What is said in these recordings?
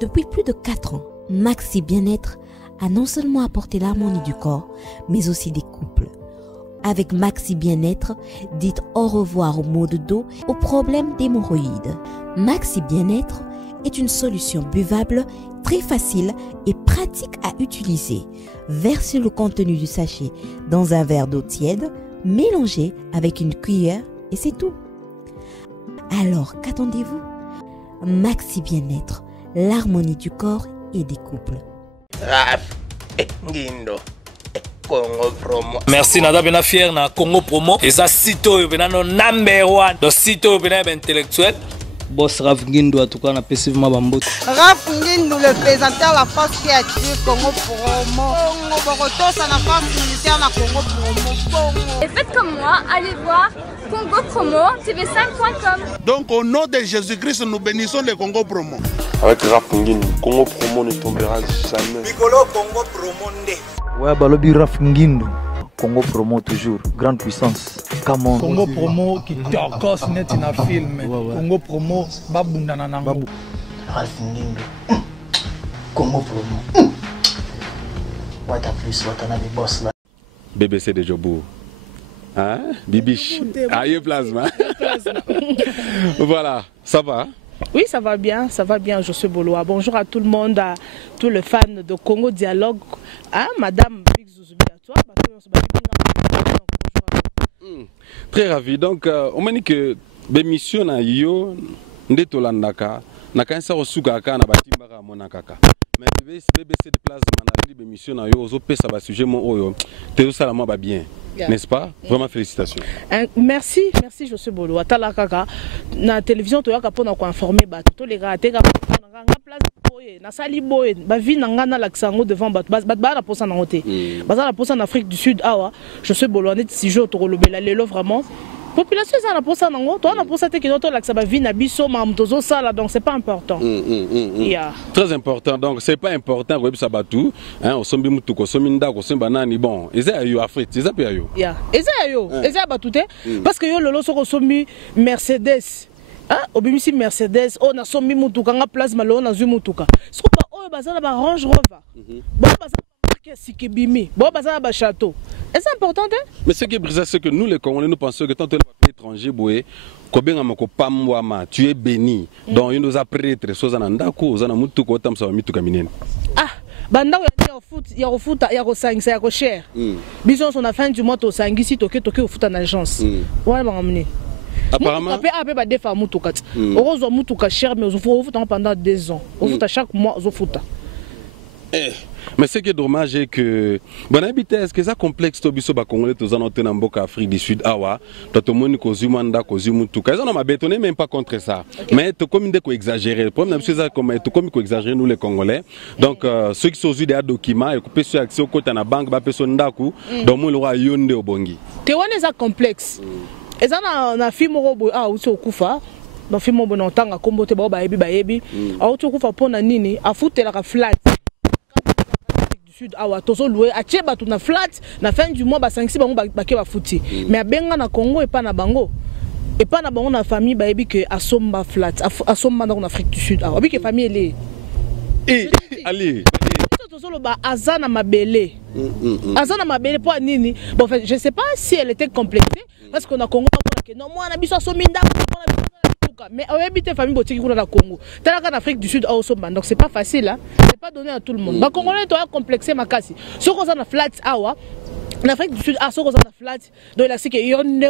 Depuis plus de 4 ans, Maxi Bien-être a non seulement apporté l'harmonie du corps, mais aussi des couples. Avec Maxi Bien-être, dites au revoir aux maux de dos, aux problèmes d'hémorroïdes. Maxi Bien-être est une solution buvable, très facile et pratique à utiliser. Versez le contenu du sachet dans un verre d'eau tiède, mélangez avec une cuillère et c'est tout. Alors, qu'attendez-vous? Maxi Bien-être, l'harmonie du corps et des couples. Congo Promo. Merci nada bena fier na Congo Promo. Et ça sito bena no number 1. Do sito bena intellectuel. Boss Raf Ngindo en tout cas on a passivement bambote. Raf Ngindo le présenteur la force créative Congo Promo. Congo Boroto ça la force militaire na Congo Promo. Et faites comme moi, allez voir Congo Promo tv5.com. Donc au nom de Jésus-Christ nous bénissons le Congo Promo. Avec Raf Ngindo, Congo Promo ne tombera jamais. Piccolo Congo Promo ndé. Ouais, Balobi Raf Ngindo, Congo Promo toujours, grande puissance. Come on. Congo Promo qui torcos net in a film. Congo Promo, babunda nanango. Raf Ngindo, Congo Promo. What a plus, what a boss là. BBC de Jobo. Hein? Bibiche. Aïe plasma. Voilà, ça va? Oui, ça va bien, je suis Boloa. Bonjour à tout le monde, à tous les fans de Congo Dialogue. Hein, Madame Big Zouzoubi, à toi. Très ravi. Donc, on m'a dit que l'émission na yo ndetolandaka nakanisa osukaka na batimbaka monakaka. Mais BBC de place manali l'émission na yo ozopesa ba sujet mon oyo. Te sala moi ba bien. N'est-ce pas? Vraiment félicitations. Merci, je suis Bolo. Atala kaka na télévision to yaka pona ko informer ba to les gars teka na place boye na sali boye ba vi na ngana laksango devant ba la posa na ngote. Ba la posa en Afrique du Sud awa. Je suis Bolo net si jour to lobela lelo vraiment. Population ça na posa na ngo, to na posa te que to laksa ba vi na biso ma mtozo sala donc c'est pas important. Très important donc c'est pas important ko bisa batu hein osombi mutu ko sominda ko somba nani bon eza yo Afrique eza pe yo. Eza batute parce que yo lolo soko sombi Mercedes. Ah, obimisi Mercedes, on a sombi mutuka nga place malo na zu mutuka. Soko ba oyo bazana ba Range Rover. Bon bazana ba Sikibimi, bon bazana ba château. Est-ce important hein? Mais ce qui est brisé c'est que nous les Congolais nous pensons que tant que les étrangers boé kobenga mako pamwama tu es béni. Donc il nous a prêtre sozana ndako zana mutuka otamsa mituka minene. Ah banda ya kofuta ya kosangisa ya koshare. Biso on a fin du mois to sangisi toke ofuta na agence. Ouais bangamni. Apparemment après ba defa mutuka. Orozo mutuka cher mais ofuta pendant 2 ans. Ofuta chaque mois ofuta. Mais ce qui est dommage c'est que bon habité est-ce que ça complexe to biso ba congolais to zana tena mboka Afrique du Sud awa to moni ko zumanda ko zumutuka ils ont ma bétonné même pas contre ça mais to comme de ko exagérer le problème c'est ça comme to comme ko exagérer nous les Congolais donc ceux qui sont des documents et couper sur action côté na banque ba peso ndaku donc mo le roi yonde obongi te wana ça complexe et ça na film robo uso kufa dans film robo na tanga kombo te ba yebi ba yebi auto kufa pona nini afutela ka flat Sud awa tozo loué atie batu na flat na fin du mois ba sangisi bango ba ke ba futi mais abenga na Congo et pas na bango na famille ba yebi que asomba flat asomba dans Afrique du Sud awa bi que famille allez tozo lo ba azana mabele pour nini bon fait je sais pas si elle était complétée parce qu'on a Congo que non moi na biso asominda mais on habite famille botiki kuna na Congo talaka en Afrique du Sud asomba donc c'est pas facile hein c'est pas donné à tout le monde ba congolais to complexé makasi soko za na flat awa en Afrique du Sud soko za na flat donc la c'est que yonne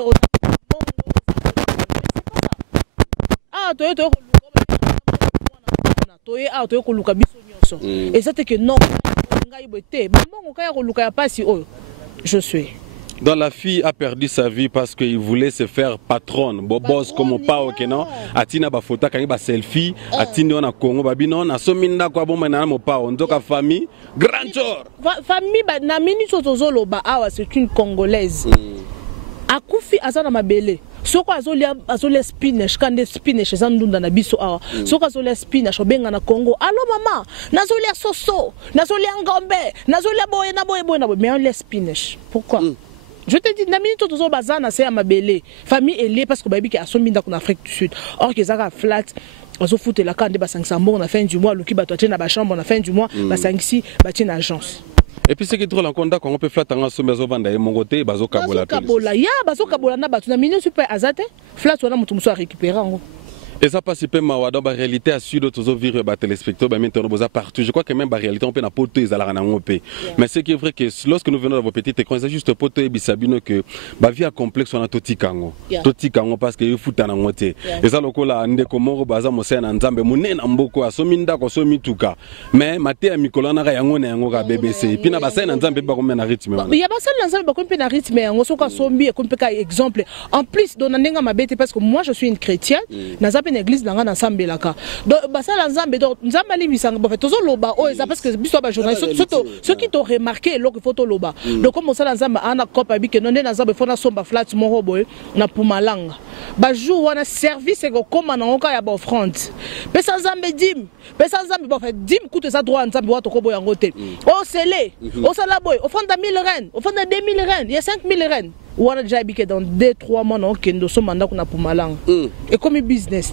to ko luka biso nyonso et ça c'est que non ngai boté mbongo kaya ko luka ya pasi oyo je suis. Donc la fille a perdu sa vie parce qu'il voulait se faire patronne, boss comme pas ok non. Atina ba photo kangi ba selfie, atina na Congo babino na sominda kwa bomba na mo pa ondoka famille grand jour. Famille ba na minute tozolo ba awa c'est une congolaise. Akufi azana mabele. Soko azolia spinach kande spinach zandunda na biso awa. Soko azolia spinach obenga na Congo. Allo maman, nazolia soso, nazolia ngombe, nazolia boye na boye mais on les spinach. Pourquoi? Je te dis, Namini Totozo Bazana, c'est à ma belle famille, elle est parce que Baby qui a son en Afrique du Sud. Or, qu'ils ont flat, azo foutre la cande basangisa mbongo na fin du mois luki bato atie na ba chambre na fin du mois basangisi batie na agence. Et puis ce qui est drôle encore d'accord on peut flat en somme bazo vanda mongote bazo kabola. Bazo kabola ya bazo kabola na bato na million super azate flat wana mutu muso a récupérer ngo. Et ça passe pas mal dans la réalité à sud d'autres vivre bah téléspectateurs maintenant boza partout. Je crois que même la réalité on peut na poto ezala na ngopé. Mais ce qui est vrai que lorsque nous venons dans vos petites écrans c'est juste poto et bisabino que ba vie complexe on a totikango. Totikango parce que futa na ngote. Et ça lokola ndeko moro baza mosé na nzambe munena mboko asomi ndako asomi tuka. Mais maté ya mikolo na yango na yango ka BBC. Puis na basa na nzambe ba komena rythme. Il y a basa na nzambe ba komena rythme yango soka sombi et kompe ka exemple. En plus dona ndenga mabete parce que moi je suis une chrétienne. Une église dans un ensemble là donc bah ça l'ensemble donc nzambe ali bisanga ba fait tozo loba oh ça parce que biso ba journaliste ceux qui t'ont remarqué loko photo loba donc comme ça l'ensemble ana kopa bi que non nzambe fona somba flat moko boy na Pumalanga ba jour wana service ko koma na oka ya ba offrande pesa nzambe dim pesa nzambe ba fait dim coûte ça droit nzambe wa to ko boy ngote oh c'est oh ça la boy offrande 1000 rennes offrande 2000 rennes il y a 5000 rennes ou on a déjà habité dans 2-3 mois non kendo so manda kuna Pumalanga et comme business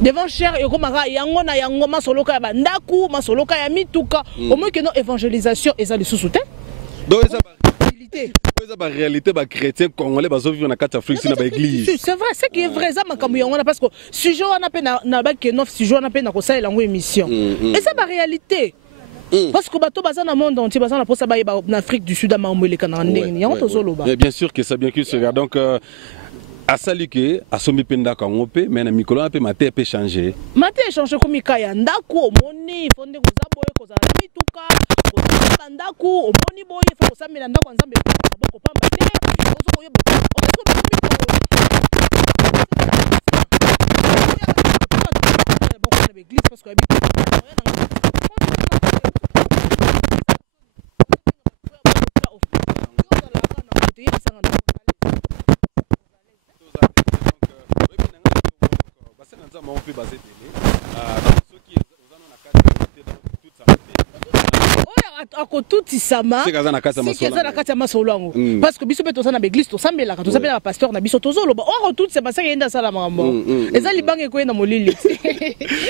devant cher et comme yango na yango masoloka ya bandaku masoloka ya mituka au moins que non évangélisation et ça les sous-soutien donc ça ba réalité ba chrétien congolais bazo vivre na carte Afrique na ba église c'est vrai c'est qui est vrai ça makambo yango na parce que si jo na pe na ba que 9 si jo na pe na ko ça lango émission et ça ba réalité. Parce que bato baza na monde entier baza na posa ba en Afrique du Sud ma omele kana ndenge yango tozoloba. Bien sûr que ça bien que c'est donc à saluer à somi penda ka ngope mais na mikolo pe maté peut changer. Maté changer comme ikaya ndako moni fonde ko za boye ko za mituka ko za ndako moni boye fo sa mela ndako nzambe ko pamba te ozo ko yeba l'église parce que tout isama c'est kaza na kati ya masolo parce que biso beto sana na église to sambela ka to sambela na pasteur na biso tozo loba on tout c'est parce que yenda sala mambo eza libange ko na molili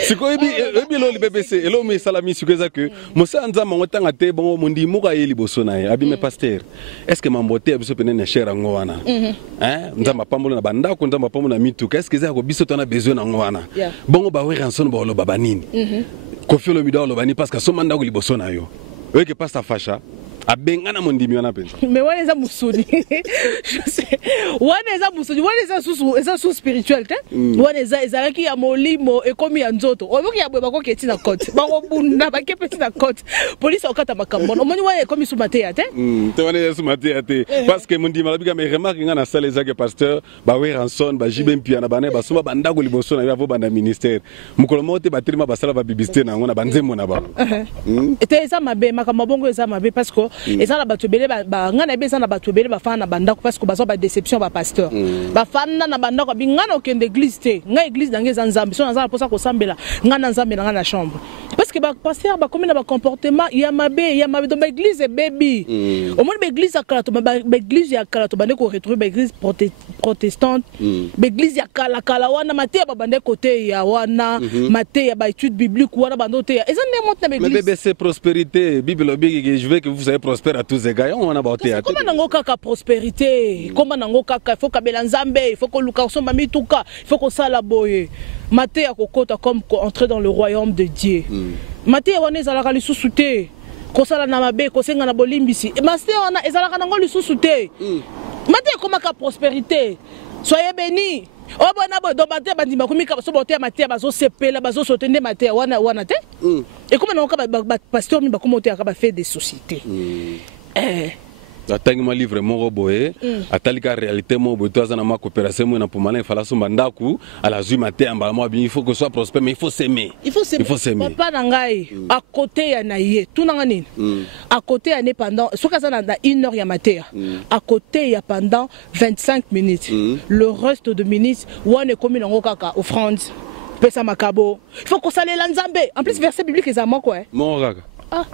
siko ebi lo BBC elo me salami sikoza que mosa nzama ngotanga te bon mondi muka yeli bosona abi me pasteur est-ce que mambote biso penene cher ngo wana hein nzama pambola na banda ko nzama pambola mituka est-ce que za ko biso tona besoin na ngo wana bongo ba we ranson ba lo baba nini Kofi Olomide lo bani parce que somanda ko libosona yo oui, que passe ta facha. A bengana mondimi wana penza. Mais wana za musuni. Je sais. Wana za musuni, wana za sous spirituel te. Wana za ki ya molimo ekomi ya nzoto. Oboki ya bwe bako keti na côte. Bako bunda ba kepeti na côte. Police okata makambo. Omoni wana ekomi sous matéa te. Te wana sous matéa te. Parce que mondimi malabika me remarque ngana sala za que pasteur ba we ranson ba jibem pia na bana ba suma bandako liboso na yavo banda ministère. Mukolo mote ba trima ba sala ba bibiste na ngona banzemo na ba. Ete za mabe makambo bongo eza mabe parce que et ça la batubele ba ngana be ça na batubele ba fana bandako parce que bazo ba déception ba pasteur ba fana na bandako bi ngana okende église te nga église dange za nzambe so na za posa ko sambela ngana nzambe na ngana chambre parce que ba pasteur ba comme na ba comportement ya mabe dans ba église baby au moins ba église ya kala to ba église ya kala to ba ndeko retrouver ba église protestante ba église ya kala wana mate ba bande côté ya wana mate ya ba étude biblique wana bandote ya eza ne monte na ba église mais bébé c'est prospérité bible obi je veux que vous soyez prospère à tous les gars on a bauté à comment nango kaka prospérité comment nango kaka il faut kabela nzambe il faut ko luka somba mituka il faut ko sala boye mate ya kokota comme entrer dans le royaume de Dieu mate wana ezalaka lisusu te ko sala na mabe ko senga na bolimbisi mate wana ezalaka nango lisusu te mate komaka prospérité soyez bénis. Oh bon abo do mate bandima komika so bote mate bazo sepela bazo sotende mate wana te et comment nango ka pasteur mi ba komote aka ba fait des sociétés atangi ma livre mon roboé atalika réalité mon boto azana ma coopération mo na pomala il fallait somba ndaku à la zui maté amba moi bien il faut que soit prospère mais il faut s'aimer papa nangai à côté ya naie tout nanga nini à côté ya pendant soka za na 1 heure ya maté à côté ya pendant 25 minutes le reste de minutes wane komi nango kaka offrande pesa makabo il faut ko saler la nzambe en plus verset biblique ezama quoi mon kaka ah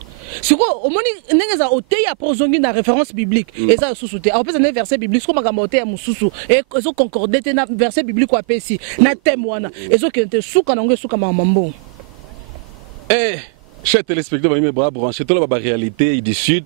siko omoni nengeza oteya prozongi na référence biblique eza susu te apesa na verset biblique siko makambo oteya mususu et ezo concorder te na verset biblique wa pesi na thème wana ezo kente suka na ngo suka mambo chers téléspectateurs, mes bras branchés, tout la réalité du sud,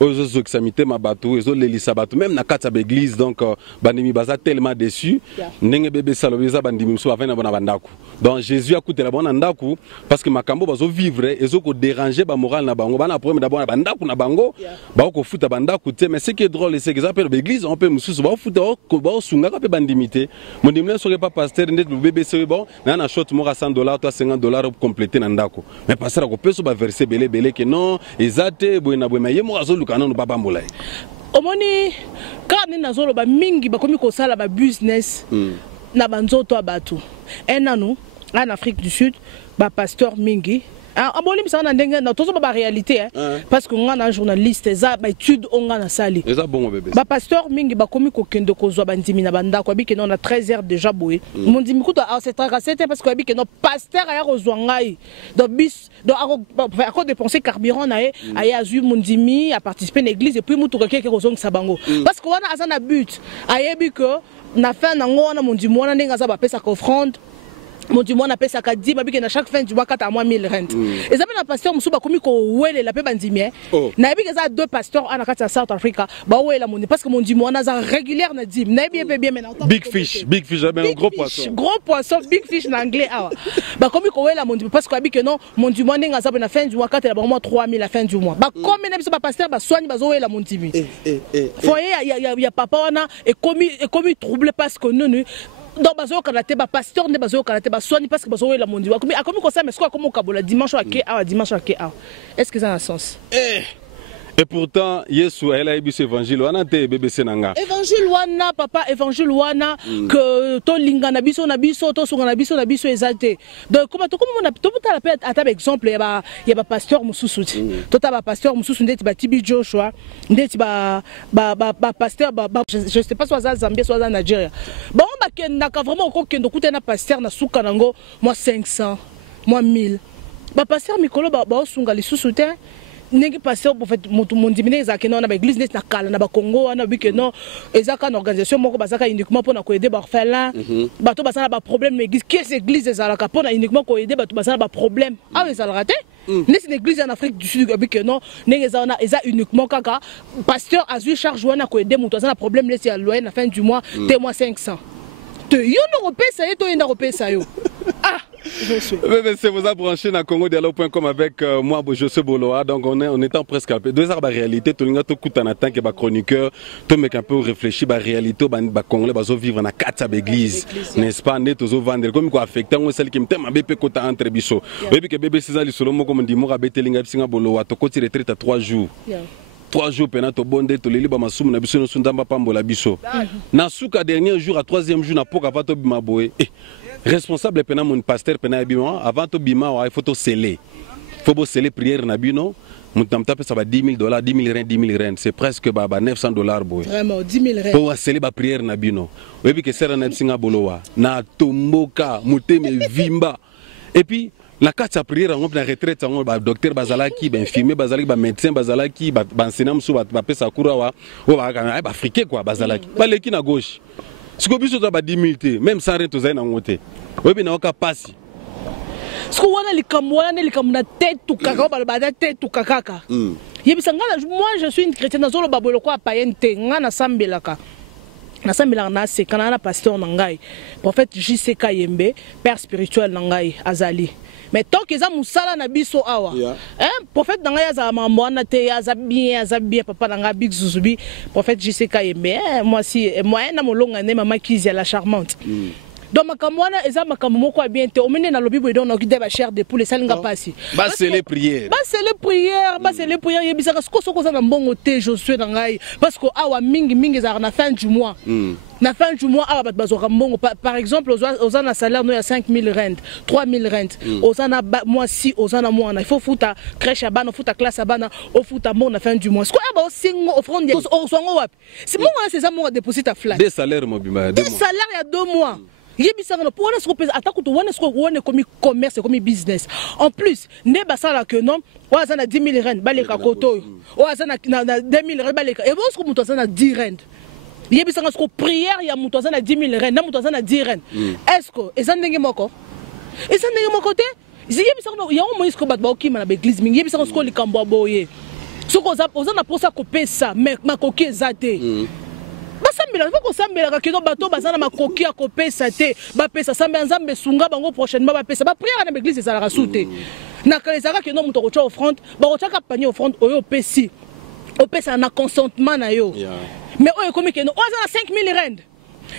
aux examités ma bateau, aux l'élisa bateau, même na kata l'église donc bandimi baza tellement déçu, nenge bébé salobeza bandimi so avena bona bandaku. Donc Jésus a coûté la bonne andaku parce que makambo bazo vivre et zo ko déranger ba moral na bango, bana problème d'abord bandaku na bango, ba ko futa bandaku te mais ce qui est drôle c'est que ça appelle l'église on peut mususu ba futa ba sunga ka pe bandimité. Mon dimle serait pas pasteur net le bébé c'est bon, na shot mora $100 toi $50 pour compléter nandaku. Mais pasteur ko peut ba verser belé que non ezate boyena boyema yemo azoluka non papa mbolayi omoni quand nazolo ba mingi bakomi ko sala ba business na banzoto abatu enanu en Afrique du Sud ba pasteur mingi aboli misana ndenge na tozo ba réalité parce que on a un journaliste za ba étude on a sali eza bon bébé ba pasteur mingi bakomi ko kende ko zo bandimi na banda ko biki non na 13h déjà boye mon dimi ko c'est tracé parce que biki non pasteur aya ko zo ngai do bis do ako dépenser carburant na aya azu mon dimi a participer à l'église et puis mutu ko keke ko zo sabango parce que wana azana but ayebi que na fin na ngona mon dimi wana ndinga za ba pesa ko offrande mon du monde appelle ça kadi babike na chaque fin du mois 4 mois 1000 rentes et ça na pasteur musuba komi ko wele la pe bandimie na bike za deux pasteurs ana kati South Africa ba wela mon parce que mon du monde za régulière na dim na bien maintenant big fish un gros poisson big fish en anglais ah ba komi ko wela mon parce que bike non mon du monde nga za na fin du mois 4 la mois 3000 la fin du mois ba comme na biso ba pasteur ba soigne ba zo wela mon dimi foyer il y a papa wana et komi troublé parce que nous donc bazo kanate ba pasteur ne bazo kanate ba soigner parce que bazo la mondi comme comme ça mais quoi comme kabola dimanche à est-ce que ça a un sens et pourtant Yesu elle a eu ce évangile wana te BBC nanga évangile wana papa évangile wana que to linga na biso to sunga na biso ezate donc comme on a to la peut à exemple il y a ba pasteur mususu to ta ba pasteur mususu ndeti ba Tibi Joshua ndeti ba pasteur je sais pas soit za Zambie soit za Nigeria bon ba kenda ka vraiment ko kendo kutena pasteur na suka nango moi 500 moi 1000 ba pasteur mikolo ba sunga lisusu te negi pasteur pour fait mon dimine ezaka non na église na kala na ba Congo wana bike non ezaka na organisation moko bazaka uniquement pour na ko aider ba orphelin bato basala ba problème mais qu'est-ce église ezalaka pour na uniquement ko aider bato basala ba problème ah mais ça le raté n'est une église en Afrique du Sud bike non negi ezana eza uniquement kaka pasteur a eu charge wana ko aider muto azana problème laisser à loyer na fin du mois te mois 500 te yo no repesa yo to yenda repesa yo ah c'est vous a branché dans Congo-Dialogue.com avec moi José Boloa donc on étant presque à 2 heures de réalité tout le monde tout en attend que ba chroniqueur tout mec un peu réfléchir ba réalité ba congolais bazo vivre na kata église n'est-ce pas net aux vendre comme quoi affecter on celle qui me tellement bébé kota entre biso bébé que bébé c'est ça le solo moko ndi mo betelinga bisinga Boloa to koti retraite à 3 jours 3 jours pendant to bonde to leli ba masumu na biso no sundamba pambola biso na suka dernier jour à 3e jour na poka va to bima boye responsable pendant mon pasteur pendant bima avant to bima il faut to sceller faut sceller prière na bino mon tamta ça va $10,000 $10,000 rand c'est presque ba $900 boy vraiment $10,000 pour sceller ba prière na bino webi que sera na singa bolowa na tomboka muteme vimba et puis la carte à prière on na retraite on ba docteur bazalaki ba infirmier bazalaki ba médecin bazalaki ba enseignant musu ba pesa kurawa o ba africain quoi bazalaki ba leki na gauche siko biso to ba 10,000 même sans rien to za na ngote webi na oka pasi siko wana likamwana na tête tout kaka ba tête tout kaka yebisanga moi je suis une chrétienne nazolo babolo kwa païente ngana sambelaka na sekana na pasteur nangai prophète JCK Yembe père spirituel nangai azali mais tant qu'ils ont musala na biso awa prophète nangai aza mambo na te aza bien papa nangai big zuzubi prophète JCK Yembe moi na molonga ne mama Kizia la charmante donc makamwana eza makambo moko bien te omene na lobi boy donc na kide ba chair de poule salinga pasi c'est les prières yebisaka soko za na mbongo te Josué nangai parce que awa mingi za na fin du mois na fin du mois awa bazoka mbongo par exemple aux na salaire no ya 5,000 rand 3,000 rand aux na mois si aux na mois il faut futa crèche bana futa classe bana au futa mbongo na fin du mois ce quoi ba singo offrande au songo wapi c'est bon c'est ça mo déposer ta flat des salaires mobima des salaires il y a 2 mois yebisanga pour wana soko pesa atako to wana soko wana comme commerce comme business en plus ne basala que non oza na 10 000 rand baleka koto oza na 2 000 rand baleka et bon soko muto oza na 10 rand yebisanga soko prière ya muto oza na 10 000 rand na muto oza na 10 rand est-ce que eza ndenge moko te yebisanga ya o moïse ko bat ba okima na église mingi yebisanga soko likambo boye soko oza na posa ko pesa mais makoki ezate basambela ko sambela ka kino bato bazana makoki ya kopesa te bapesa sambela nzambe sunga bango prochainement bapesa ba prière na église ezala rasute na kalezaka kino muto ko cha offrande ba ko cha ka panier offrande oyo pesi opesa na consentement na yo mais oyo komi kino oza na 5 000 rand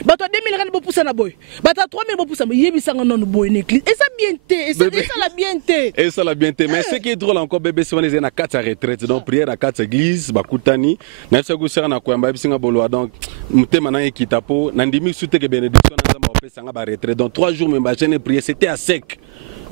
bato 2 000 rand bo poussa na boy bato 3 000 bo poussa mais yebisanga non boy na église et ça bien té et ça la bien té et ça la bien té mais ce qui est drôle encore bébé c'est on est na 4 retraite donc prière à 4 églises bakutani na ça go sera na koyamba bisinga bolwa donc mutema na ekitapo na ndimi sute ke bénédiction na nzamba opesa nga ba retraite donc 3 jours même ba jeune prière c'était à sec.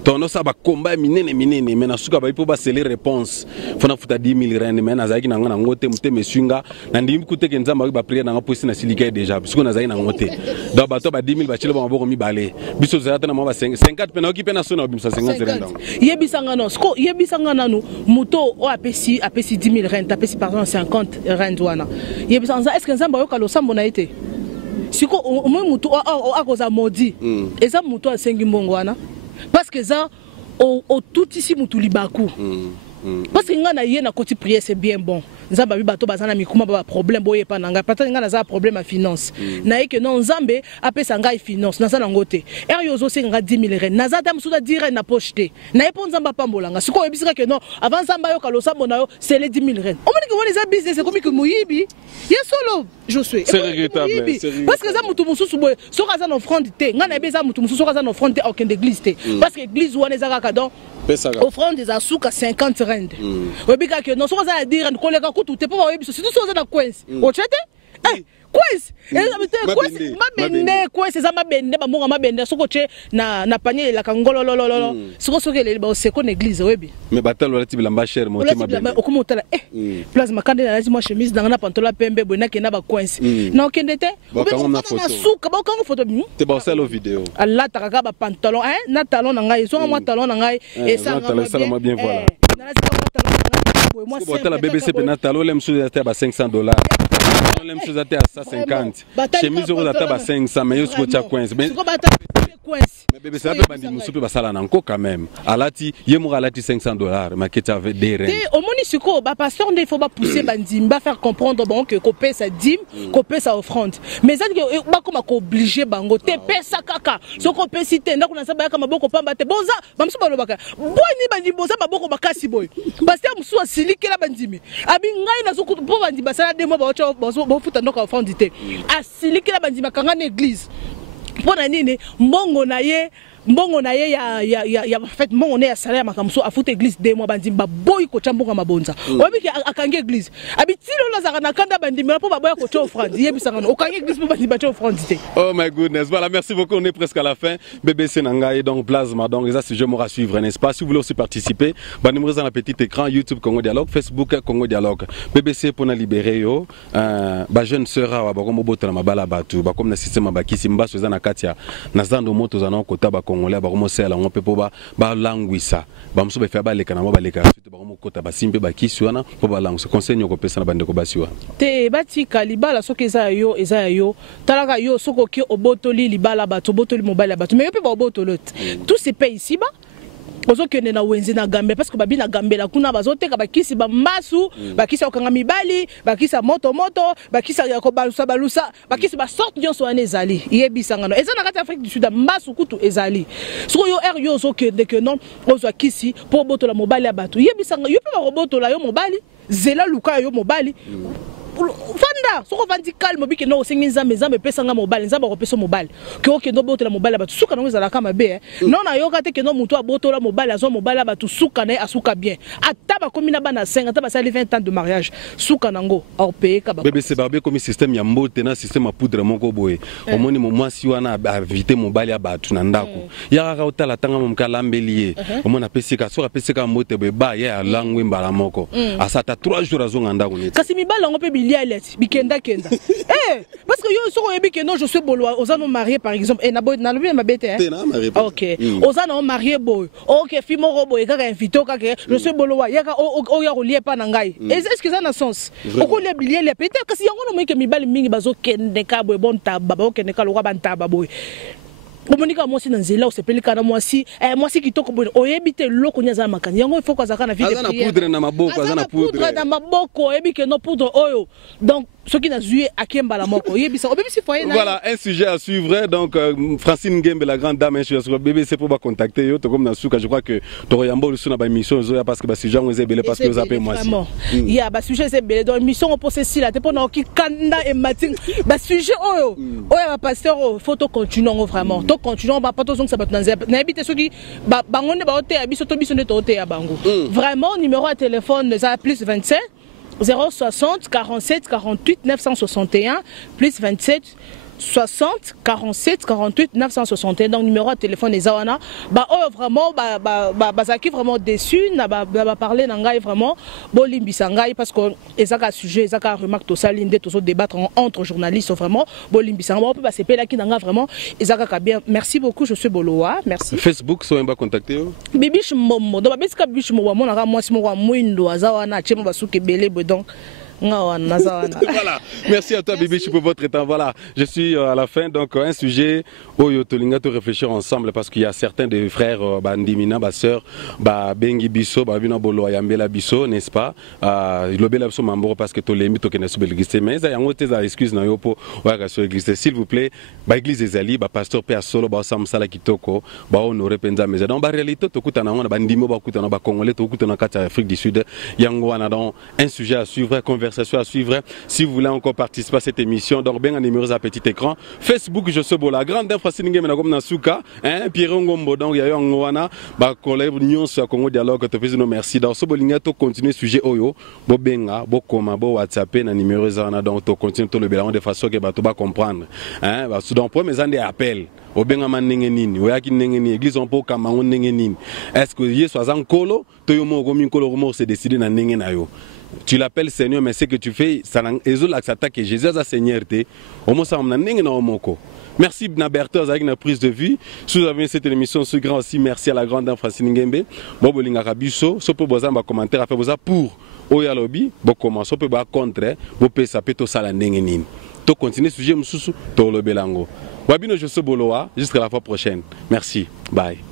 Tono sa ba combat minene mais na suka ba ipo ba sele réponse fona futa 10 000 rand mais na zaki na ngana ngote muteme swinga na ndimi kuteke nzamba ba prière na ngaposi na silika déjà parce que na zaki na ngote donc ba to ba 10 000 ba chile ba maboko mi balé biso zata na maba 50 pe na okipe na sona bimsa 50 rand yebisanga no sko yebisanga nanu muto o apesi 10 000 rand apesi par exemple 50 rand wana yebisanga est-ce que nzamba yo kalo sambo na été siko au moins muto akoza modi eza muto asengi mbongo wana parce que ça au tout ici mutuli baku parce que ngana yé na koti prière c'est bien bon nzamba bi bato bazana mikuma ba problème boye pa nanga pata ngana za problème à finance na yeke non nzambe apesa ngai finance na sana ngote er yozo senga 10 000 rand na za dam suda dire na poche na epo nzamba pambolanga siko yebisika que non avant nzamba yo kalosa bona yo c'est les 10 000 rand o moni que wona za business c'est comme que moyibi ya solo je suis c'est regrettable parce que za mutu mususu boye so kaza na offrande te ngana ebeza mutu mususu kaza na offrande te aucun église te parce que église wana za ka don offrande des asuka 50 rand obika que non so kaza na dire rand koleka kutu te po ba yebiso surtout so za na coince o chete coince mabende coince za mabende ba monga mabende soko che na panier la kangololololo soko sokele ba seko na église webi mais batalo la tibilamba cher monte mabende okumotala place makande na lazima chemise na pantola pembe bona ke na ba coince na okende te na suka ba kango photo te ba sala vidéo Allah taka ba pantalon na talon na ngai so moi talon na ngai et ça ma bien voilà moi c'est la BBC penatalo le msou à $500 le msou à 150 chemise au à 500 mais yo sco cha coince mais bébé ça peut bandi musupe basala na nko quand même alati yemo alati $500 maketa avec des reins au moni siko ba pasteur il faut pas pousser bandi ba faire comprendre bon que copé sa dîme copé sa offrande mais ça que ba comme obligé bango te pesa kaka so copé cité ndako na sabaya kama boko pamba te bonza bamsu ba lobaka boni bandi bonza maboko bakasi boy pasteur musu asilikela bandi mi abi ngai na sokutu po bandi basala demo ba ocho bo futa ndoko offrande te asilikela bandi makanga na église pona nini mbongo na ye ya fait mbongo ne ya salaire makamso a futa église de mo bandimba boy ko chambonga mabonza obi ki akange église abitilo la zaka na kanda bandimba po baboya ko cha offrande yebisanga no okange église po bandimba cha offrande te. Oh my goodness, voilà, merci beaucoup, on est presque à la fin. BBC Nangaï donc Plasma donc les je m'aura suivre n'est-ce pas. Si vous voulez aussi participer bandimba dans la petite écran YouTube Congo Dialogue, Facebook Congo Dialogue. BBC pour na libérer yo ba jeune sœur wa ba ko mobota na mabala batu ba comme na système ba kisimba so na katia na zando moto za na kota ba Congolais ba komo sela on peut ba languisa ba mso ba fa ba leka na ba leka surtout ba komo kota ba simpe ba kiswana po ba langu conseil ko pesa na bande ko basiwa te batika libala soki eza yo talaka yo soko ki obotoli libala bato botoli mobile bato mais yo pe ba obotolo tout se paye ici ba ozo kende na wenze na gambe parce que babi na gambela kuna bazoteka bakisi ba masu bakisa okanga mibali bakisa moto bakisa ya ko balusa bakisi ba sorte nyonso ane ezali yebisanga no eza na kati Afrique du Sud masu kutu ezali soko yo yo ozo kende que non ozo kisi po botola mobile ya bato yebisanga yo pe ba robotola yo mobile zela luka yo mobile fanda soko vandi calme biki no singi nzambe pesanga mobile nzamba ko pesa mobile ke okendo botola mobile ba suka no ezala kama be non na yoka te ke no mutu abotola mobile azo mobile ba suka na asuka bien ataba komina bana 5 ataba sali 20 ans de mariage suka nango au payer ka ba BBC barbe comme système ya mbote na système ya poudre moko boye omoni mwasi wana inviter mobile ya batu na ndako ya ka otala tanga mumkala mbelier omona pesika so pesika mbote be ba ya langwe mbala moko asata 3 jours azonga ndako ni kasi mibala ngo pe filiale bikenda kenda parce que yo so yebi que non je suis bolois aux ans mariés par exemple et na bien ma bête OK aux ans mariés boy OK fimo robo et kaka invité kaka je suis bolois yaka o ya relier pa na ngai est-ce que ça na sens oko le bilier le peut-être que si yango no meke mibali mingi bazo kende ka boy bon taba ba kende ka lo ba ntaba boy Monika moi si dans zela o sepeli kana moi si kitoko boy oyebite loko nyaza makani yango il faut ko zaka na vie de prière poudre na maboko azana poudre na maboko ebi que no poudre oyo donc ce qui n'a joué à Kimbala Moko. Voilà, un sujet à suivre. Donc, Francine Ngembe, la grande dame, sur BBC pour contacter. Je crois que Toriambo, le une émission, parce que si j'en ai belé, parce que vous appelez moi. Il y a un sujet, c'est belé. Dans l'émission, on possède si la tête, on qui Kanda et Matin. Sujet, oh, pasteur, photo continuons vraiment. Donc, continuons, bah, pas tous ça va être n'habite ceux qui, bah, on est baoté, abisoto, bisonoté à Bango. Vraiment, numéro à téléphone, plus 27. 060 47 48 961 plus 27 60 47 48 961 donc numéro de téléphone des Zawana bah oh vraiment bazaki vraiment déçu na ba parler nangai vraiment bolimbi sangai parce que ezaka sujet ezaka remarque to salinde to débattre entre journalistes vraiment bolimbi sangai on peut passer là qui nanga vraiment ezaka bien merci beaucoup je suis Boloa merci Facebook so mba contacter bibish momo donc bibish bibish momo monaka mwasi moko mwindo azawana chemo basuke belé donc voilà, merci à toi Bibi pour votre temps. Voilà, je suis à la fin donc un sujet où Yotolinga te réfléchir ensemble parce qu'il y a certains des frères Bandimina, ma sœur, Bengi Bisso, Bino Bolo Yambela Bisso, n'est-ce pas? Lobela Bisso Mambo parce que Tolemi Tokenesu Belgiste, mais il y a un autre excuse na yopo ouais sur l'église. S'il vous plaît, église Ezali, pasteur Père Solo, Sam Sala Kitoko, honoré Penza mais dans la réalité Tokutana on a Bandimo Bakutana Congolais, Tokutana Kata Afrique du Sud, Yango a donc un sujet à suivre, conversation à suivre. Si vous voulez encore participer à cette émission, donc bien en numéro à petit écran. Facebook, je suis Bola. Grande Francine Ngembe na comme Nasuka, hein, Pierre Ngombo, donc il y a eu un Ngoana, collègue Union sur Congo Dialogue, te fais nos merci. Dans ce bolinga, tu continues sujet Oyo, Bobenga, Bokoma, Bo WhatsApp, na numéro Zana, donc tu continues tout le bilan de façon que tu vas comprendre. Hein, donc pour mes années appels. Obenga manengenini, oyaki nengeni, église on peut kamango nengenini. Est-ce que Yesu azan kolo, toyomo gomi kolo romo se décider na nengena yo. Tu l'appelles Seigneur, mais ce que tu fais, ça n'a que Jésus a Seigneur. Merci Nabertos avec une prise de vue. Si vous avez cette émission, ce grand aussi, merci à la grande dame Francine Ngembe. Bobolinga Rabiso, so peut vous un commentaire à faire pour Oya Lobby, bon comment so peut ba contre, bo pe ça peut to sala nengenine. To continuer sujet mususu to lo belango. Wabino je suis Boloa, jusqu'à la fois prochaine. Merci. Bye.